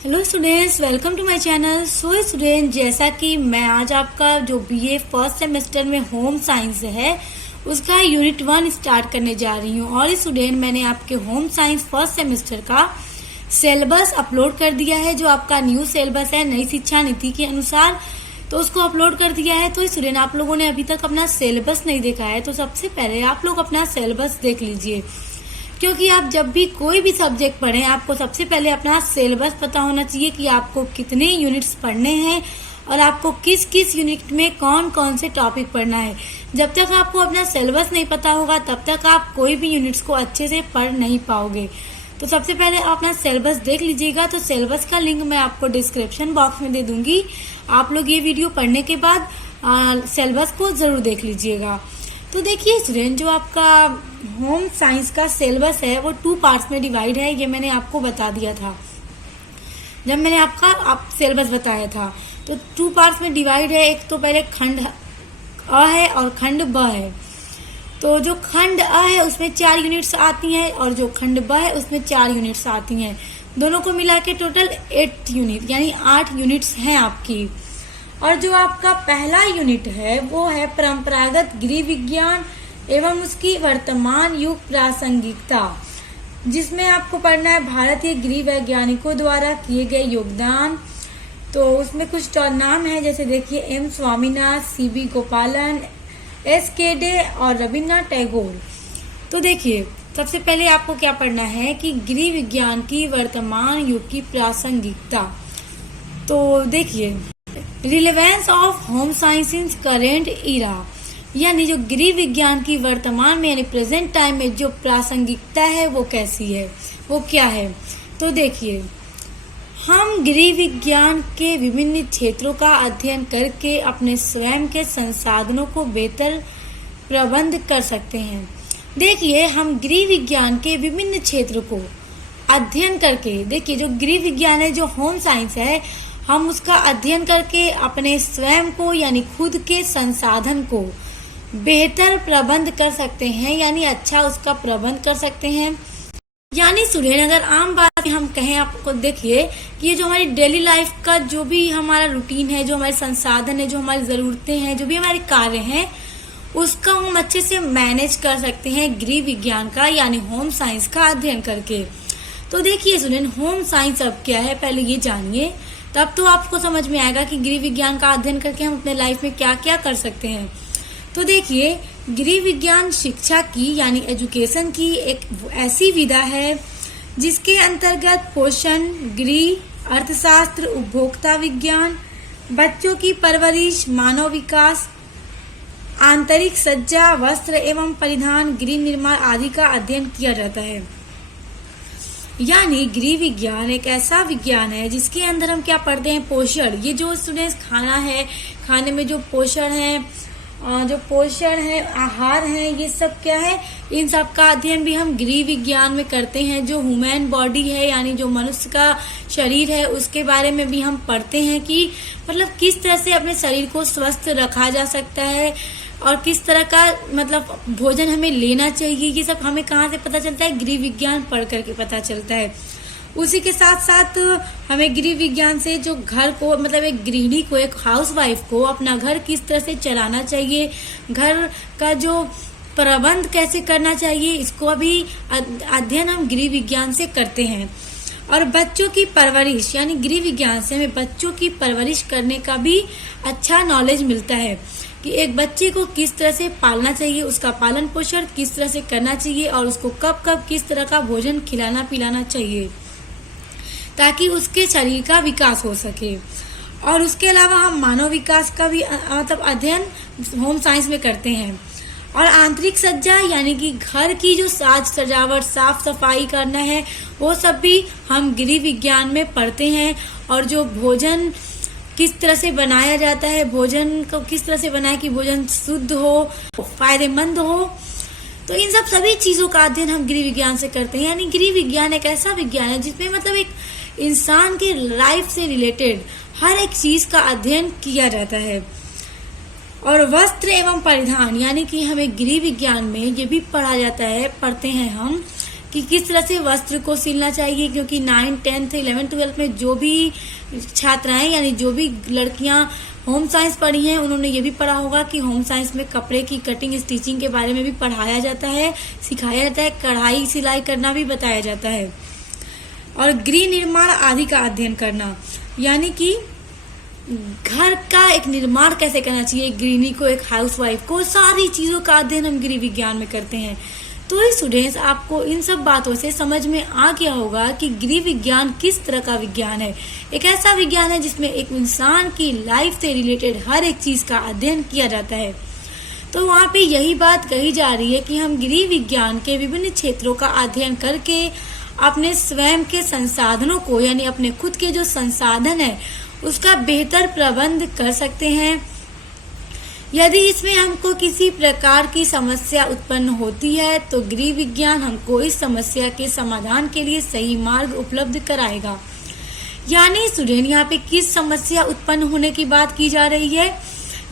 Hello students, welcome to my channel. So student, जैसा कि मैं आज आपका जो बीए फर्स्ट सेमेस्टर में होम साइंस है उसका यूनिट 1 स्टार्ट करने जा रही हूँ। और स्टूडेंट, मैंने आपके होम साइंस फर्स्ट सेमेस्टर का सिलेबस अपलोड कर दिया है, जो आपका न्यू सिलेबस है नई शिक्षा नीति के अनुसार, तो उसको अपलोड कर दिया है। तो स्टूडेंट, आप लोगों ने अभी तक अपना सिलेबस नहीं देखा है तो सबसे पहले आप लोग अपना सिलेबस देख लीजिए, क्योंकि आप जब भी कोई भी सब्जेक्ट पढ़ें आपको सबसे पहले अपना सिलेबस पता होना चाहिए कि आपको कितने यूनिट्स पढ़ने हैं और आपको किस किस यूनिट में कौन कौन से टॉपिक पढ़ना है। जब तक आपको अपना सिलेबस नहीं पता होगा तब तक आप कोई भी यूनिट्स को अच्छे से पढ़ नहीं पाओगे। तो सबसे पहले आप अपना सिलेबस देख लीजिएगा। तो सिलेबस का लिंक मैं आपको डिस्क्रिप्शन बॉक्स में दे दूंगी। आप लोग ये वीडियो पढ़ने के बाद सिलेबस को जरूर देख लीजिएगा। तो देखिए स्टूडेंट, जो आपका होम साइंस का सिलेबस है वो 2 पार्ट्स में डिवाइड है। ये मैंने आपको बता दिया था जब मैंने आपका सिलेबस बताया था। तो 2 पार्ट्स में डिवाइड है। एक तो पहले खंड अ है और खंड ब है। तो जो खंड अ है उसमें 4 यूनिट्स आती हैं और जो खंड ब है उसमें 4 यूनिट्स आती हैं। दोनों को मिला के टोटल 8 यूनिट यानी 8 यूनिट्स हैं आपकी। और जो आपका पहला यूनिट है वो है परंपरागत गृह विज्ञान एवं उसकी वर्तमान युग प्रासंगिकता, जिसमें आपको पढ़ना है भारतीय गृह वैज्ञानिकों द्वारा किए गए योगदान। तो उसमें कुछ नाम है, जैसे देखिए एम स्वामीनाथन, सीबी गोपालन, एस.के. डे और रविन्द्रनाथ टैगोर। तो देखिए सबसे पहले आपको क्या पढ़ना है कि गृह विज्ञान की वर्तमान युग की प्रासंगिकता। तो देखिए relevance of home science in current era, यानी जो गृह विज्ञान की वर्तमान में यानी प्रेजेंट टाइम में जो प्रासंगिकता है वो कैसी है, वो क्या है। तो देखिए, हम गृह विज्ञान के विभिन्न क्षेत्रों का अध्ययन करके अपने स्वयं के संसाधनों को बेहतर प्रबंध कर सकते हैं। देखिए, हम गृह विज्ञान के विभिन्न क्षेत्रों को अध्ययन करके, देखिए जो गृह विज्ञान है, जो होम साइंस है, हम उसका अध्ययन करके अपने स्वयं को यानी खुद के संसाधन को बेहतर प्रबंध कर सकते हैं, यानी अच्छा उसका प्रबंध कर सकते हैं। यानी स्टूडेंट, अगर आम बात हम कहें आपको, देखिए कि ये जो हमारी डेली लाइफ का जो भी हमारा रूटीन है, जो हमारे संसाधन है, जो हमारी जरूरतें हैं, जो भी हमारे कार्य हैं, उसका हम अच्छे से मैनेज कर सकते हैं गृह विज्ञान का यानी होम साइंस का अध्ययन करके। तो देखिए स्टूडेंट, होम साइंस अब क्या है पहले ये जानिए, तब तो आपको समझ में आएगा कि गृह विज्ञान का अध्ययन करके हम अपने लाइफ में क्या क्या कर सकते हैं। तो देखिए, गृह विज्ञान शिक्षा की यानी एजुकेशन की एक ऐसी विधा है जिसके अंतर्गत पोषण, गृह, अर्थशास्त्र, उपभोक्ता विज्ञान, बच्चों की परवरिश, मानव विकास, आंतरिक सज्जा, वस्त्र एवं परिधान, गृह निर्माण आदि का अध्ययन किया जाता है। यानी गृह विज्ञान एक ऐसा विज्ञान है जिसके अंदर हम क्या पढ़ते हैं, पोषण। ये जो स्टूडेंट्स खाना है, खाने में जो पोषण है, आहार है, ये सब क्या है, इन सब का अध्ययन भी हम गृह विज्ञान में करते हैं। जो ह्यूमन बॉडी है यानी जो मनुष्य का शरीर है उसके बारे में भी हम पढ़ते हैं कि मतलब किस तरह से अपने शरीर को स्वस्थ रखा जा सकता है और किस तरह का मतलब भोजन हमें लेना चाहिए। ये सब हमें कहाँ से पता चलता है, गृह विज्ञान पढ़ करके पता चलता है। उसी के साथ साथ हमें गृह विज्ञान से जो घर को मतलब एक गृहिणी को, एक हाउसवाइफ को अपना घर किस तरह से चलाना चाहिए, घर का जो प्रबंध कैसे करना चाहिए, इसको भी अध्ययन हम गृह विज्ञान से करते हैं। और बच्चों की परवरिश यानी गृह विज्ञान से हमें बच्चों की परवरिश करने का भी अच्छा नॉलेज मिलता है कि एक बच्चे को किस तरह से पालना चाहिए, उसका पालन पोषण किस तरह से करना चाहिए और उसको कब कब किस तरह का भोजन खिलाना पिलाना चाहिए ताकि उसके शरीर का विकास हो सके। और उसके अलावा हम मानव विकास का भी मतलब अध्ययन होम साइंस में करते हैं। और आंतरिक सज्जा यानी कि घर की जो साज सजावट, साफ सफाई करना है, वो सब भी हम गृह विज्ञान में पढ़ते हैं। और जो भोजन किस तरह से बनाया जाता है, भोजन को किस तरह से बनाए कि भोजन शुद्ध हो, फायदेमंद हो, तो इन सब सभी चीजों का अध्ययन हम गृह विज्ञान से करते हैं। यानी गृह विज्ञान एक ऐसा विज्ञान है जिसमें मतलब एक इंसान के लाइफ से रिलेटेड हर एक चीज का अध्ययन किया जाता है। और वस्त्र एवं परिधान यानी कि हमें गृह विज्ञान में ये भी पढ़ा जाता है, पढ़ते हैं हम कि किस तरह से वस्त्र को सिलना चाहिए, क्योंकि 9, 10th, 11th, 12th में जो भी छात्राएं यानी जो भी लड़कियां होम साइंस पढ़ी हैं उन्होंने ये भी पढ़ा होगा कि होम साइंस में कपड़े की कटिंग स्टिचिंग के बारे में भी पढ़ाया जाता है, सिखाया जाता है, कढ़ाई सिलाई करना भी बताया जाता है, और गृह निर्माण आदि का अध्ययन करना, यानी कि घर का एक निर्माण कैसे करना चाहिए गृहिणी को, एक हाउसवाइफ को, सारी चीजों का अध्ययन हम गृह विज्ञान में करते हैं। तो स्टूडेंट्स, आपको इन सब बातों से समझ में आ गया होगा कि गृह विज्ञान किस तरह का विज्ञान है। एक ऐसा विज्ञान है जिसमें एक इंसान की लाइफ से रिलेटेड हर एक चीज का अध्ययन किया जाता है। तो वहाँ पे यही बात कही जा रही है कि हम गृह विज्ञान के विभिन्न क्षेत्रों का अध्ययन करके अपने स्वयं के संसाधनों को, यानी अपने खुद के जो संसाधन है उसका बेहतर प्रबंध कर सकते हैं। यदि इसमें हमको किसी प्रकार की समस्या उत्पन्न होती है तो गृह विज्ञान हमको इस समस्या के समाधान के लिए सही मार्ग उपलब्ध कराएगा। यानी स्टूडेंट, यहाँ पे किस समस्या उत्पन्न होने की बात की जा रही है,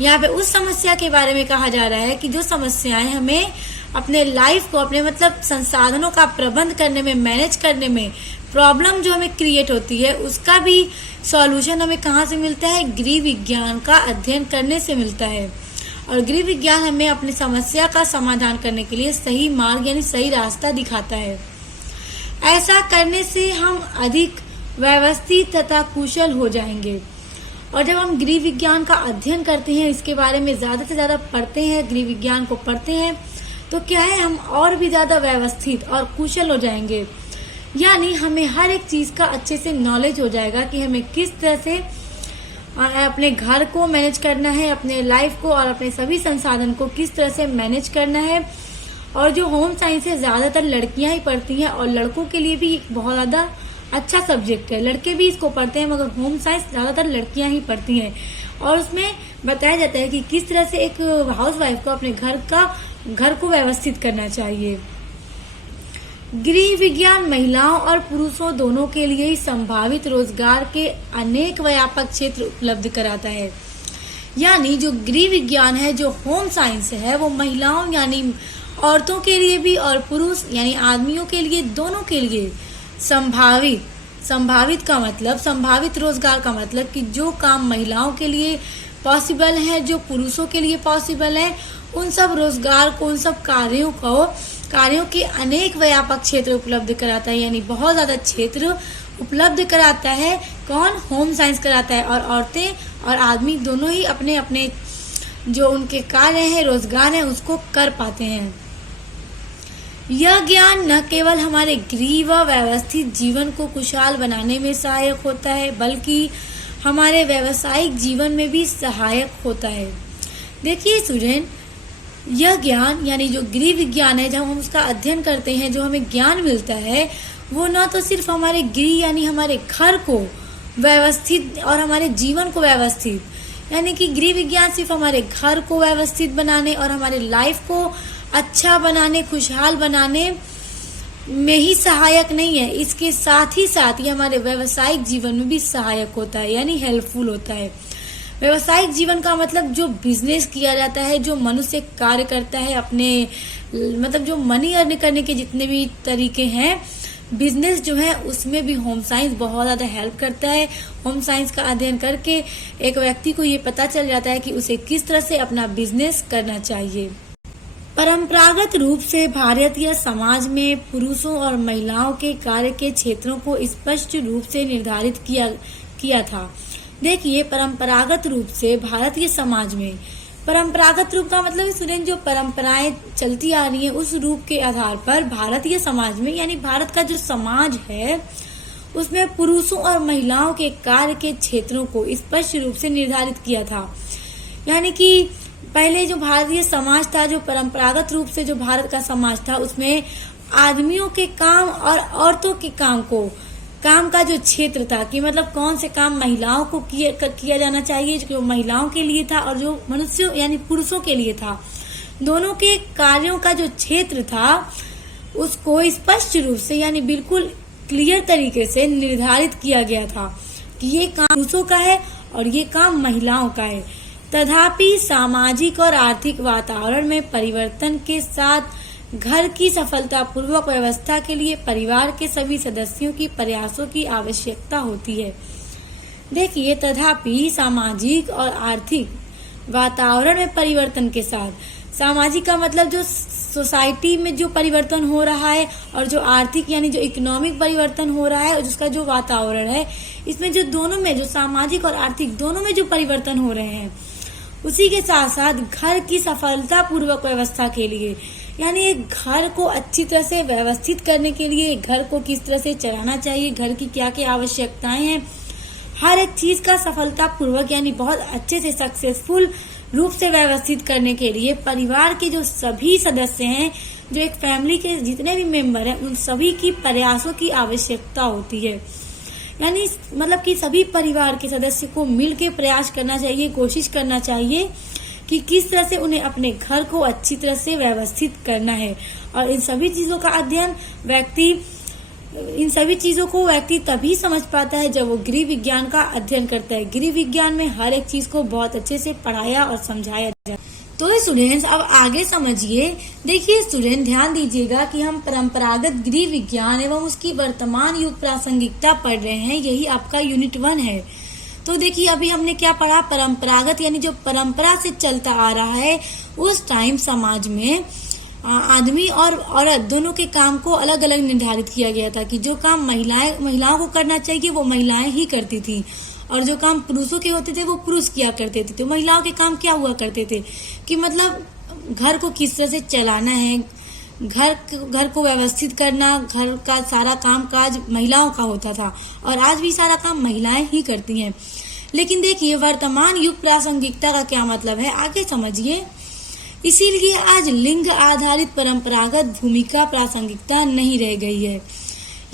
यहाँ पे उस समस्या के बारे में कहा जा रहा है कि जो समस्याएं हमें अपने लाइफ को, अपने मतलब संसाधनों का प्रबंध करने में, मैनेज करने में प्रॉब्लम जो हमें क्रिएट होती है उसका भी सॉल्यूशन हमें कहाँ से मिलता है, गृह विज्ञान का अध्ययन करने से मिलता है। और गृह विज्ञान हमें अपनी समस्या का समाधान करने के लिए सही मार्ग यानी सही रास्ता दिखाता है। ऐसा करने से हम अधिक व्यवस्थित तथा कुशल हो जाएंगे। और जब हम गृह विज्ञान का अध्ययन करते हैं, इसके बारे में ज्यादा से ज्यादा पढ़ते हैं, गृह विज्ञान को पढ़ते हैं, तो क्या है, हम और भी ज्यादा व्यवस्थित और कुशल हो जाएंगे। यानी हमें हर एक चीज का अच्छे से नॉलेज हो जाएगा कि हमें किस तरह से अपने घर को मैनेज करना है, अपने लाइफ को और अपने सभी संसाधन को किस तरह से मैनेज करना है। और जो होम साइंस है ज्यादातर लड़कियां ही पढ़ती हैं और लड़कों के लिए भी बहुत ज्यादा अच्छा सब्जेक्ट है। लड़के भी इसको पढ़ते हैं मगर होम साइंस ज्यादातर लड़कियां ही पढ़ती हैं। और उसमें बताया जाता है कि किस तरह से एक हाउसवाइफ को अपने घर को व्यवस्थित करना चाहिए। गृह विज्ञान महिलाओं और पुरुषों दोनों के लिए ही संभावित रोजगार के अनेक व्यापक क्षेत्र उपलब्ध कराता है। यानी जो गृह विज्ञान है, जो होम साइंस है, वो महिलाओं यानी औरतों के लिए भी और पुरुष यानी आदमियों के लिए, दोनों के लिए संभावित का मतलब, संभावित रोजगार का मतलब कि जो काम महिलाओं के लिए पॉसिबल है, जो पुरुषों के लिए पॉसिबल है, उन सब रोजगार को, उन सब कार्यों के अनेक व्यापक क्षेत्र उपलब्ध कराता है। यानी बहुत ज्यादा क्षेत्र उपलब्ध कराता है। कौन? होम साइंस कराता है। और औरतें और आदमी दोनों ही अपने अपने जो उनके कार्य है, रोजगार है, उसको कर पाते हैं। यह ज्ञान न केवल हमारे गृह व व्यवस्थित जीवन को खुशहाल बनाने में सहायक होता है बल्कि हमारे व्यावसायिक जीवन में भी सहायक होता है। देखिए स्टूडेंट, यह ज्ञान यानी जो गृह विज्ञान है, जब हम उसका अध्ययन करते हैं, जो हमें ज्ञान मिलता है, वो न तो सिर्फ हमारे गृह यानी हमारे घर को व्यवस्थित और हमारे जीवन को व्यवस्थित, यानी कि गृह विज्ञान सिर्फ हमारे घर को व्यवस्थित बनाने और हमारे लाइफ को अच्छा बनाने, खुशहाल बनाने में ही सहायक नहीं है, इसके साथ ही साथ ये हमारे व्यवसायिक जीवन में भी सहायक होता है, यानी हेल्पफुल होता है। व्यवसायिक जीवन का मतलब जो बिजनेस किया जाता है, जो मनुष्य कार्य करता है, अपने मतलब जो मनी अर्न करने के जितने भी तरीके हैं, बिजनेस जो है उसमें भी होम साइंस बहुत ज्यादा हेल्प करता है। होम साइंस का अध्ययन करके एक व्यक्ति को ये पता चल जाता है कि उसे किस तरह से अपना बिजनेस करना चाहिए। परंपरागत रूप से भारतीय समाज में पुरुषों और महिलाओं के कार्य के क्षेत्रों को स्पष्ट रूप से निर्धारित किया था। देखिए, परंपरागत रूप से भारतीय समाज में, परंपरागत रूप का मतलब स्टूडेंट जो परंपराएं चलती आ रही हैं उस रूप के आधार पर भारतीय समाज में यानी भारत का जो समाज है उसमें पुरुषों और महिलाओं के कार्य के क्षेत्रों को स्पष्ट रूप से निर्धारित किया था। यानी कि पहले जो भारतीय समाज था, जो परंपरागत रूप से जो भारत का समाज था, उसमें आदमियों के काम और औरतों के काम का जो क्षेत्र था कि मतलब कौन से काम महिलाओं को किया जाना चाहिए, जो महिलाओं के लिए था और जो मनुष्यों यानी पुरुषों के लिए था, दोनों के कार्यों का जो क्षेत्र था उसको स्पष्ट रूप से यानी बिल्कुल क्लियर तरीके से निर्धारित किया गया था कि ये काम पुरुषों का है और ये काम महिलाओं का है। तथापि सामाजिक और आर्थिक वातावरण में परिवर्तन के साथ घर की सफलतापूर्वक व्यवस्था के लिए परिवार के सभी सदस्यों की प्रयासों की आवश्यकता होती है। देखिए, तथापि सामाजिक और आर्थिक वातावरण में परिवर्तन के साथ, सामाजिक का मतलब जो सोसाइटी में जो परिवर्तन हो रहा है और जो आर्थिक यानी जो इकोनॉमिक परिवर्तन हो रहा है और उसका जो वातावरण है, इसमें जो दोनों में जो सामाजिक और आर्थिक दोनों में जो परिवर्तन हो रहे हैं, उसी के साथ साथ घर की सफलतापूर्वक व्यवस्था के लिए यानी एक घर को अच्छी तरह से व्यवस्थित करने के लिए, घर को किस तरह से चलाना चाहिए, घर की क्या क्या आवश्यकताएं हैं, हर एक चीज का सफलतापूर्वक यानी बहुत अच्छे से सक्सेसफुल रूप से व्यवस्थित करने के लिए परिवार के जो सभी सदस्य हैं, जो एक फैमिली के जितने भी मेंबर हैं, उन सभी की प्रयासों की आवश्यकता होती है। यानी मतलब कि सभी परिवार के सदस्य को मिलकर प्रयास करना चाहिए, कोशिश करना चाहिए कि किस तरह से उन्हें अपने घर को अच्छी तरह से व्यवस्थित करना है। और इन सभी चीजों का अध्ययन इन सभी चीजों को व्यक्ति तभी समझ पाता है जब वो गृह विज्ञान का अध्ययन करता है। गृह विज्ञान में हर एक चीज को बहुत अच्छे से पढ़ाया और समझाया जाता है। तो स्टूडेंट्स, अब आगे समझिए। देखिए स्टूडेंट, ध्यान दीजिएगा कि हम परंपरागत गृह विज्ञान एवं उसकी वर्तमान युग प्रासंगिकता पढ़ रहे हैं। यही आपका यूनिट 1 है। तो देखिए, अभी हमने क्या पढ़ा, परंपरागत यानी जो परंपरा से चलता आ रहा है, उस टाइम समाज में आदमी और औरत दोनों के काम को अलग अलग निर्धारित किया गया था कि जो काम महिलाओं को करना चाहिए वो महिलाएं ही करती थी और जो काम पुरुषों के होते थे वो पुरुष किया करते थे। तो महिलाओं के काम क्या हुआ करते थे कि मतलब घर को किस तरह से चलाना है, घर को व्यवस्थित करना, घर का सारा काम काज महिलाओं का होता था और आज भी सारा काम महिलाएं ही करती हैं। लेकिन देखिए, वर्तमान युग प्रासंगिकता का क्या मतलब है, आगे समझिए। इसीलिए आज लिंग आधारित परंपरागत भूमिका प्रासंगिकता नहीं रह गई है।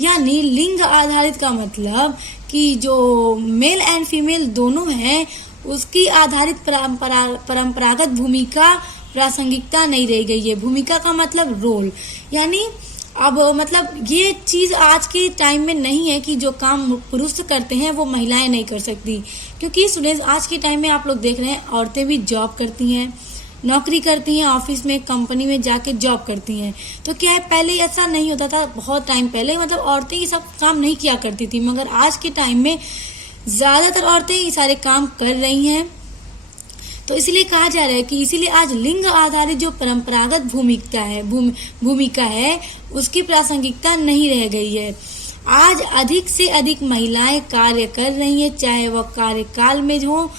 यानी लिंग आधारित का मतलब कि जो मेल एंड फीमेल दोनों हैं, उसकी आधारित परंपरागत भूमिका प्रासंगिकता नहीं रह गई है। भूमिका का मतलब रोल, यानी अब मतलब ये चीज आज के टाइम में नहीं है कि जो काम पुरुष करते हैं वो महिलाएं नहीं कर सकती। क्योंकि स्टूडेंट्स, आज के टाइम में आप लोग देख रहे हैं औरतें भी जॉब करती हैं, नौकरी करती हैं, ऑफिस में कंपनी में जाके जॉब करती हैं। तो क्या है, पहले ऐसा नहीं होता था, बहुत टाइम पहले मतलब औरतें ये सब काम नहीं किया करती थी, मगर आज के टाइम में ज्यादातर औरतें ये सारे काम कर रही हैं। तो इसलिए कहा जा रहा है कि इसीलिए आज लिंग आधारित जो परंपरागत भूमिका है उसकी प्रासंगिकता नहीं रह गई है। आज अधिक से अधिक महिलाएं कार्य कर रही हैं, चाहे वह कार्यकाल में हो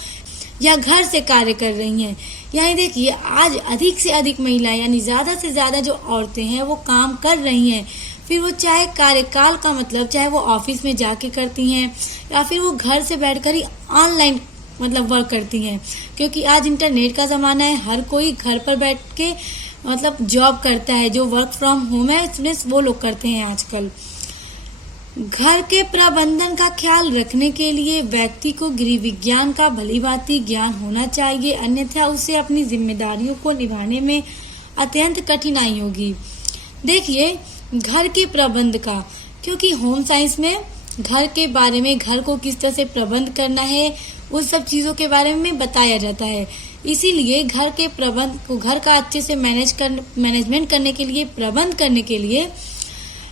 या घर से कार्य कर रही हैं। यानी देखिए, आज अधिक से अधिक महिलाएं यानी ज्यादा से ज्यादा जो औरतें हैं वो काम कर रही हैं। फिर वो चाहे कार्यकाल का मतलब चाहे वो ऑफिस में जाके करती हैं या फिर वो घर से बैठकर ही ऑनलाइन मतलब वर्क करती हैं। क्योंकि आज इंटरनेट का जमाना है, हर कोई घर पर बैठ के मतलब जॉब करता है। जो वर्क फ्रॉम होम है स्टूडेंट्स वो लोग करते हैं आजकल। घर के प्रबंधन का ख्याल रखने के लिए व्यक्ति को गृह विज्ञान का भलीभांति ज्ञान होना चाहिए, अन्यथा उसे अपनी जिम्मेदारियों को निभाने में अत्यंत कठिनाई होगी। देखिए, घर के प्रबंध का, क्योंकि होम साइंस में घर के बारे में, घर को किस तरह से प्रबंध करना है, उन सब चीजों के बारे में बताया जाता है। इसीलिए घर के प्रबंध को, घर का अच्छे से मैनेजमेंट करने के लिए, प्रबंध करने के लिए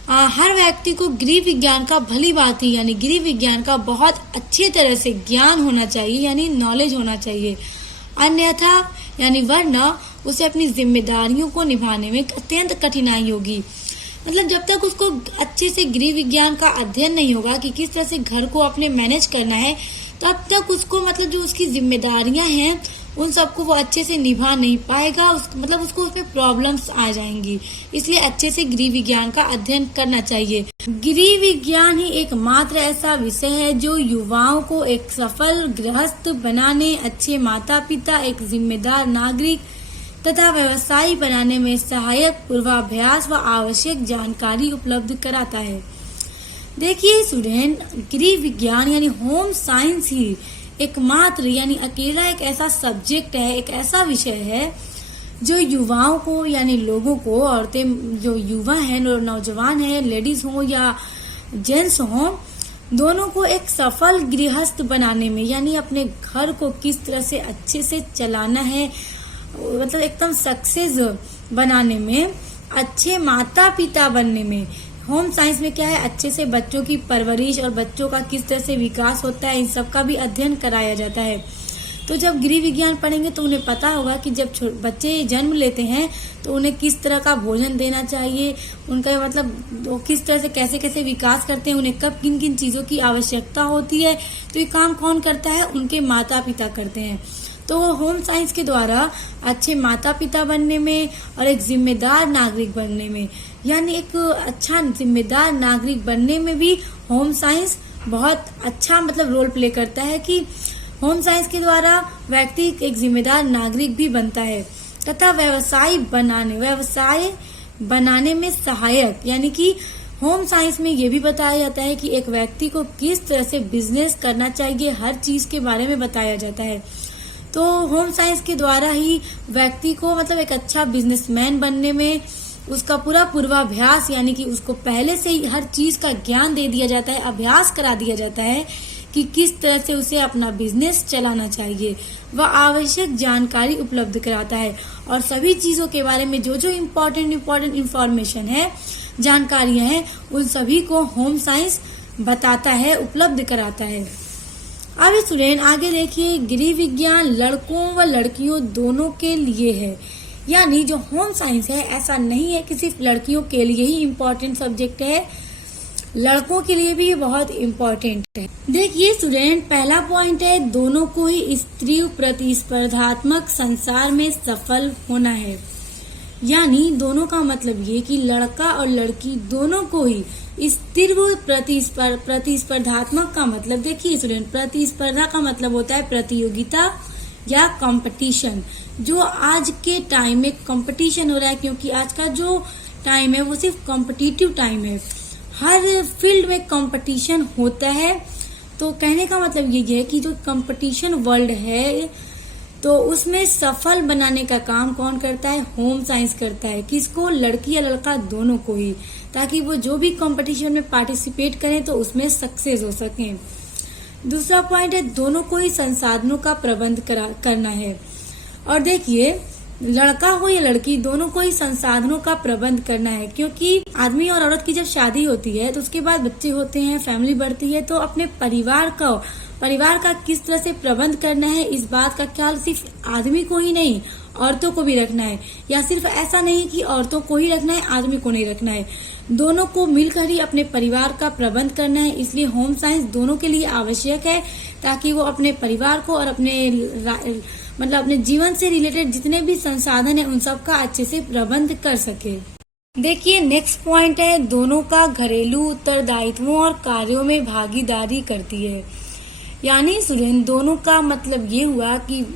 हर व्यक्ति को गृह विज्ञान का भलीभांति यानी गृह विज्ञान का बहुत अच्छी तरह से ज्ञान होना चाहिए, यानी नॉलेज होना चाहिए। अन्यथा यानी वरना उसे अपनी जिम्मेदारियों को निभाने में अत्यंत कठिनाई होगी। मतलब जब तक उसको अच्छे से गृह विज्ञान का अध्ययन नहीं होगा कि किस तरह से घर को अपने मैनेज करना है, तब तक उसको मतलब जो उसकी जिम्मेदारियां हैं उन सबको वो अच्छे से निभा नहीं पाएगा। मतलब उसको उसमें प्रॉब्लम्स आ जाएंगी। इसलिए अच्छे से गृह विज्ञान का अध्ययन करना चाहिए। गृह विज्ञान ही एकमात्र ऐसा विषय है जो युवाओं को एक सफल गृहस्थ बनाने, अच्छे माता पिता, एक जिम्मेदार नागरिक तथा व्यवसायी बनाने में सहायक पूर्वाभ्यास व आवश्यक जानकारी उपलब्ध कराता है। देखिए स्टूडेंट, गृह विज्ञान यानी होम साइंस ही एकमात्र यानी अकेला एक ऐसा सब्जेक्ट है, एक ऐसा विषय है जो युवाओं को यानी लोगों को, औरतें जो युवा हैं, नौजवान हैं, लेडीज हो या जेंट्स हो, दोनों को एक सफल गृहस्थ बनाने में यानी अपने घर को किस तरह से अच्छे से चलाना है, मतलब एकदम सक्सेस बनाने में अच्छे माता पिता बनने में। होम साइंस में क्या है, अच्छे से बच्चों की परवरिश और बच्चों का किस तरह से विकास होता है, इन सब का भी अध्ययन कराया जाता है। तो जब गृह विज्ञान पढ़ेंगे तो उन्हें पता होगा कि जब बच्चे जन्म लेते हैं तो उन्हें किस तरह का भोजन देना चाहिए, उनका मतलब वो किस तरह से कैसे कैसे विकास करते हैं, उन्हें कब किन किन चीज़ों की आवश्यकता होती है। तो ये काम कौन करता है, उनके माता पिता करते हैं। तो होम साइंस के द्वारा अच्छे माता पिता बनने में और एक जिम्मेदार नागरिक बनने में, यानी एक अच्छा जिम्मेदार नागरिक बनने में भी होम साइंस बहुत अच्छा मतलब रोल प्ले करता है कि होम साइंस के द्वारा व्यक्ति एक जिम्मेदार नागरिक भी बनता है तथा व्यवसाय बनाने में सहायक, यानी कि होम साइंस में ये भी बताया जाता है कि एक व्यक्ति को किस तरह से बिजनेस करना चाहिए, हर चीज के बारे में बताया जाता है। तो होम साइंस के द्वारा ही व्यक्ति को मतलब एक अच्छा बिजनेसमैन बनने में उसका पूरा पूर्वाभ्यास, यानी कि उसको पहले से ही हर चीज का ज्ञान दे दिया जाता है, अभ्यास करा दिया जाता है कि किस तरह से उसे अपना बिजनेस चलाना चाहिए। वह आवश्यक जानकारी उपलब्ध कराता है और सभी चीजों के बारे में जो जो इम्पोर्टेंट इंफॉर्मेशन है, जानकारियां हैं, उन सभी को होम साइंस बताता है, उपलब्ध कराता है। अब स्टूडेंट आगे देखिए, गृह विज्ञान लड़कों व लड़कियों दोनों के लिए है, यानी जो होम साइंस है ऐसा नहीं है कि सिर्फ लड़कियों के लिए ही इम्पोर्टेंट सब्जेक्ट है, लड़कों के लिए भी बहुत इम्पोर्टेंट है। देखिए स्टूडेंट, पहला पॉइंट है दोनों को ही स्त्री प्रतिस्पर्धात्मक संसार में सफल होना है। यानी दोनों का मतलब ये कि लड़का और लड़की दोनों को ही स्थिर प्रतिस्पर्धात्मक का मतलब, देखिए स्टूडेंट, प्रतिस्पर्धा का मतलब होता है प्रतियोगिता या कंपटीशन। जो आज के टाइम में कंपटीशन हो रहा है, क्योंकि आज का जो टाइम है वो सिर्फ कॉम्पिटिटिव टाइम है, हर फील्ड में कंपटीशन होता है। तो कहने का मतलब ये है कि जो कंपटीशन वर्ल्ड है तो उसमें सफल बनाने का काम कौन करता है, होम साइंस करता है। किसको, लड़की या लड़का दोनों को ही, ताकि वो जो भी कंपटीशन में पार्टिसिपेट करें तो उसमें सक्सेस हो सकें। दूसरा पॉइंट है दोनों को ही संसाधनों का प्रबंध करना है। और देखिए, लड़का हो या लड़की दोनों को ही संसाधनों का प्रबंध करना है, क्योंकि आदमी और औरत की जब शादी होती है तो उसके बाद बच्चे होते हैं, फैमिली बढ़ती है, तो अपने परिवार का किस तरह से प्रबंध करना है, इस बात का ख्याल सिर्फ आदमी को ही नहीं औरतों को भी रखना है, या सिर्फ ऐसा नहीं कि औरतों को ही रखना है आदमी को नहीं रखना है, दोनों को मिलकर ही अपने परिवार का प्रबंध करना है। इसलिए होम साइंस दोनों के लिए आवश्यक है, ताकि वो अपने परिवार को और अपने जीवन से रिलेटेड जितने भी संसाधन है उन सब का अच्छे से प्रबंध कर सके। देखिए नेक्स्ट पॉइंट है दोनों का घरेलू उत्तरदायित्वों और कार्यों में भागीदारी करती है। यानी स्टूडेंट, दोनों का मतलब ये हुआ कि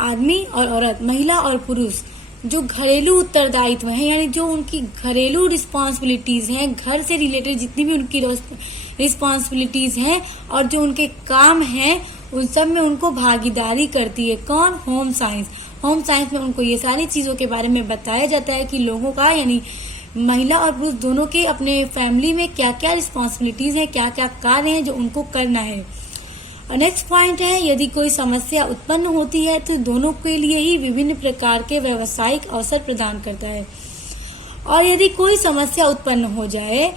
आदमी और औरत, महिला और पुरुष, जो घरेलू उत्तरदायित्व है, यानी जो उनकी घरेलू रिस्पॉन्सिबिलिटीज हैं, घर से रिलेटेड जितनी भी उनकी रिस्पॉन्सिबिलिटीज हैं और जो उनके काम हैं, उन सब में उनको भागीदारी करती है। कौन, होम साइंस। होम साइंस में उनको ये सारी चीजों के बारे में बताया जाता है कि लोगों का, यानी महिला और पुरुष दोनों के अपने फैमिली में क्या क्या रिस्पॉन्सिबिलिटीज हैं, क्या क्या कार्य हैं जो उनको करना है। और नेक्स्ट पॉइंट है, यदि कोई समस्या उत्पन्न होती है तो दोनों के लिए ही विभिन्न प्रकार के व्यावसायिक अवसर प्रदान करता है। और यदि कोई समस्या उत्पन्न हो जाए,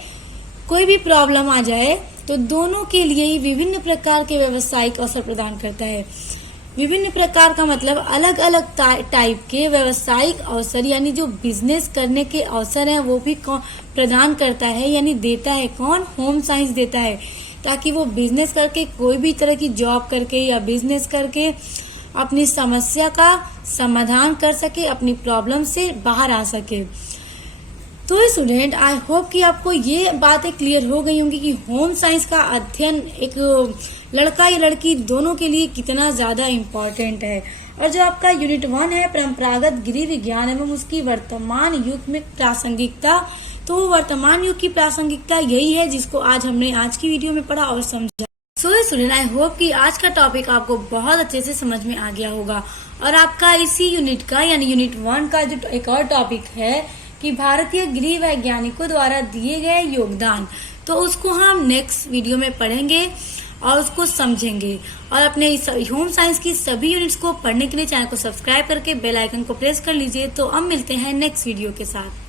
कोई भी प्रॉब्लम आ जाए, तो दोनों के लिए ही विभिन्न प्रकार के व्यावसायिक अवसर प्रदान करता है। विभिन्न प्रकार का मतलब अलग अलग टाइप के व्यावसायिक अवसर, यानी जो बिजनेस करने के अवसर हैं वो भी प्रदान करता है, यानी देता है। कौन, होम साइंस देता है, ताकि वो बिजनेस करके, कोई भी तरह की जॉब करके या बिजनेस करके अपनी समस्या का समाधान कर सके, अपनी प्रॉब्लम से बाहर आ सके। तो स्टूडेंट, आई होप कि आपको ये बातें क्लियर हो गई होंगी कि होम साइंस का अध्ययन एक लड़का या लड़की दोनों के लिए कितना ज्यादा इम्पोर्टेंट है। और जो आपका यूनिट 1 है परंपरागत गृह विज्ञान एवं उसकी वर्तमान युग में प्रासंगिकता, तो वर्तमान युग की प्रासंगिकता यही है जिसको आज हमने आज की वीडियो में पढ़ा और समझा। सो स्टूडेंट, आई होप कि आज का टॉपिक आपको बहुत अच्छे से समझ में आ गया होगा। और आपका इसी यूनिट का, यानी यूनिट 1 का जो एक और टॉपिक है कि भारतीय गृह वैज्ञानिकों द्वारा दिए गए योगदान, तो उसको हम नेक्स्ट वीडियो में पढ़ेंगे और उसको समझेंगे। और अपने होम साइंस की सभी यूनिट्स को पढ़ने के लिए चैनल को सब्सक्राइब करके बेल आइकन को प्रेस कर लीजिए। तो अब मिलते हैं नेक्स्ट वीडियो के साथ।